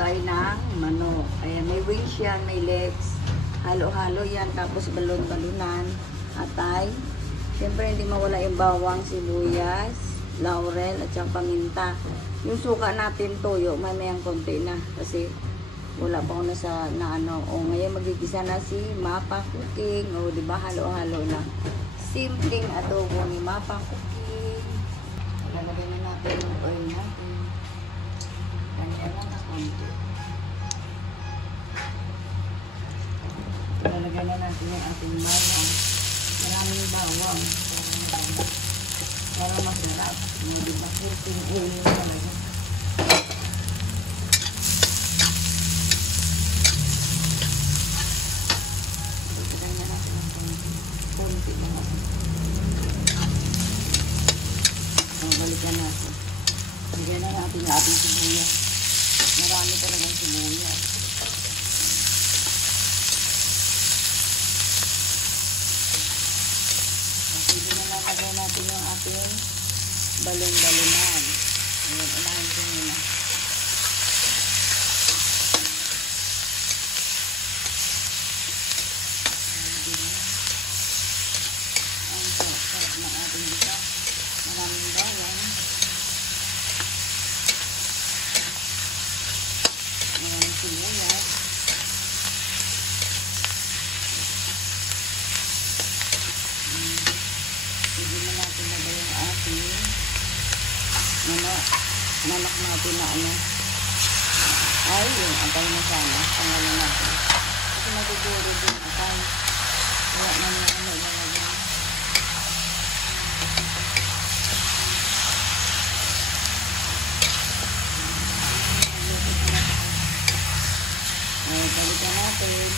tayo ng manok. Ayan, may wings yan, may legs. Halo-halo yan, tapos balon-balunan. Atay. Siyempre, hindi mawala yung bawang, sibuyas, laurel, at saka paminta. Yung suka natin, toyo, mamayang konti na. Kasi wala pa ako na sa ano. O, ngayon magigisa na si Mapa Cooking. O, diba, halo-halo na. Simpleng adobo ni Mapa Cooking. Lalagay na natin yung oil natin. Kanya lang na konti. Lalagay na natin yung ating bawang. Maraming bawang. Para masarap. Hindi ba simpleng oil talaga. Balikan natin. Bigyan na natin yung ating sibuyas. Marami talagang sibuyas. Pwede na lalagay natin yung ating balon-balunan. Ayan, unahin ko muna. Ang sarap ng ating dito. Maraming bawang. Maraming sibuyas. Hindi na natin lagay yung ating manok natin na ano. Ay, yung atay na sana. Pangalan natin. Kasi matuturo din atay. Kaya naman ano ilalagay. Balikan natin.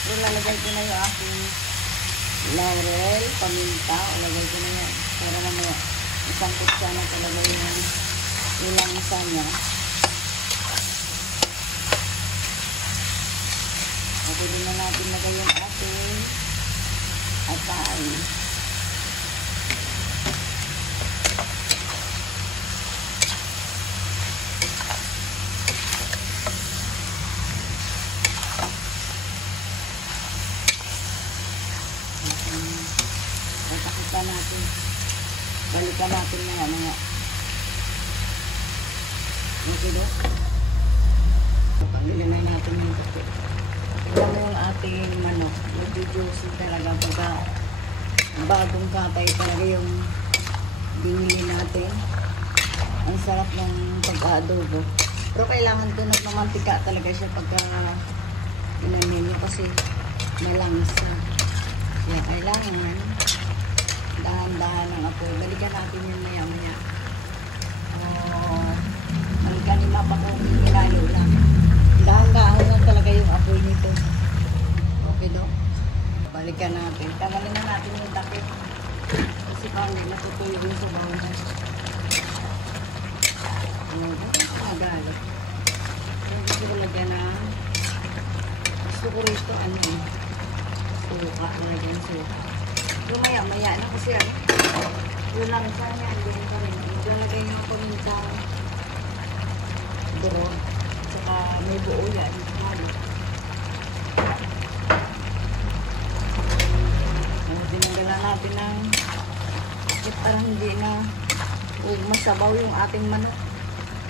Pero lalagay ko na yung aking laurel, paminta. Lalagay ko na yan. Para naman isang kutsara talaga yung ilang isa niya. Pwede na natin lagay yung ating atay. Tatakita natin. Balikan natin na nga. Okay do? Pamilya na natin yung kape. Tignan mo yung ating manok. Juicy talaga pagka bagong katay talaga yung binili natin. Ang sarap ng pag-adobo. Pero kailangan ito ng mantika talaga siya pagka inanin kasi malangsa. Kaya kailangan dahan-dahan ng apoy. Balikan natin yung maya-maya. Balikan ni Mapa ko ilalo lang. Dahan-dahan lang talaga yung apoy nito. Okay do? Balikan natin. Tanggalin na natin yung takip. Kasi parang hindi natutuyo yung sabaw na. Magalit. Gusto ko lagyan na gusto ko rito ano eh. Suka. Lagyan suka. Yung maya-maya na kasi yun lang sana hindi rin pa rin. Lagay yung pamintang duro. Saka may buo yan. Dinagalan natin ng parang hindi na masabaw yung ating manok.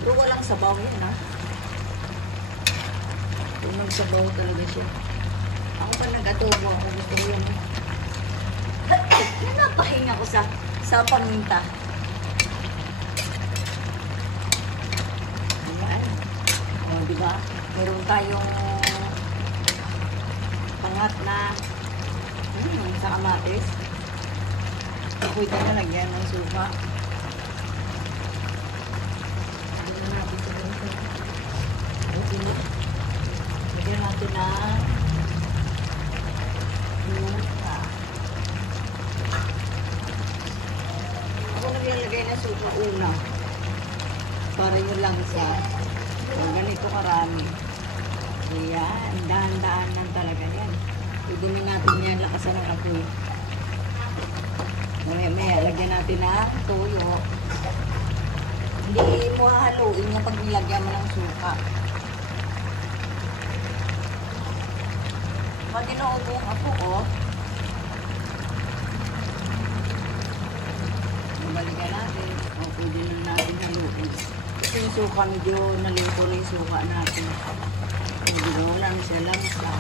Pero walang sabaw yan ha. Kung magsabaw talaga siya. Ako pa nag-adobo ako. Gusto ko yung napahinga ko sa paminta. Ayan. O, diba? Meron tayong pangat na sa kamatis. Pwede na lagyan ng suka. Lagyan natin na ako naglalagay na suka una para yung langsa. So, ganito karami. Ayan, dahan-dahan lang talaga yan. Pwede na natin yan lakasan ng apoy. Maya-maya, lagyan natin ng toyo. Hindi mo hahaluin yung pag nilagyan mo ng suka. Matinoobong ako, oh. Balikan natin. O, pwede na natin haluin. Ito yung suka medyo naluto na yung suka natin. Pwede wala na siya lamsa.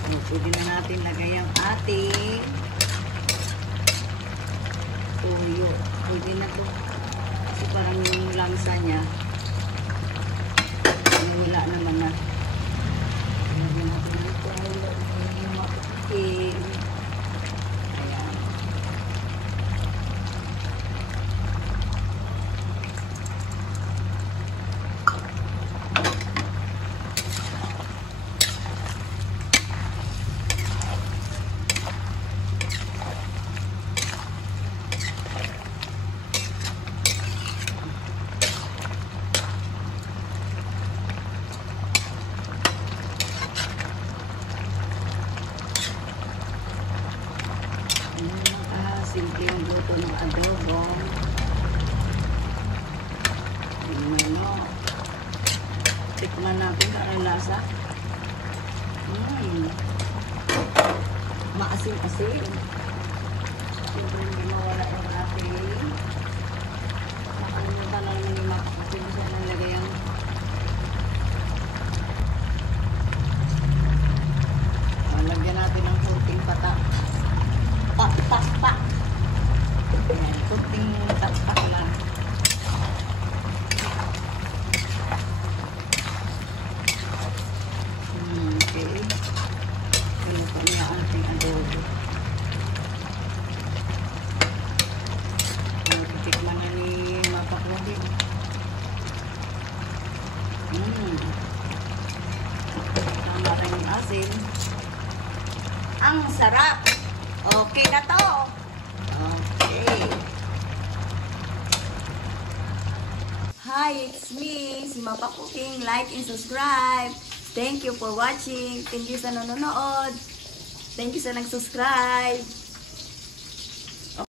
O, pwede na natin lagay ang ating tuyo. Pwede na to. Kasi parang yung lamsa niya wala naman na. Lagyan natin dito. Lagyan yung makikin. Ayan. Simple yung luto ng adobo. Ano, tikman natin ang lasa. Maasim-asim. Siyempre hindi mawala yung ating nakalimutan na naman yung makasim siya nalagay ang lagyan natin ng kunting pata. Pak. Ayan, kunting tapak lang. Okay. Pinuto na ating adobo. Tikman na ni Mapaklobin. Tama rin yung asin. Ang sarap! Okay na to! Okay. Hi, it's me, si Mapa Cooking. Like and subscribe. Thank you for watching. Thank you sa nanonood. Thank you sa nag-subscribe.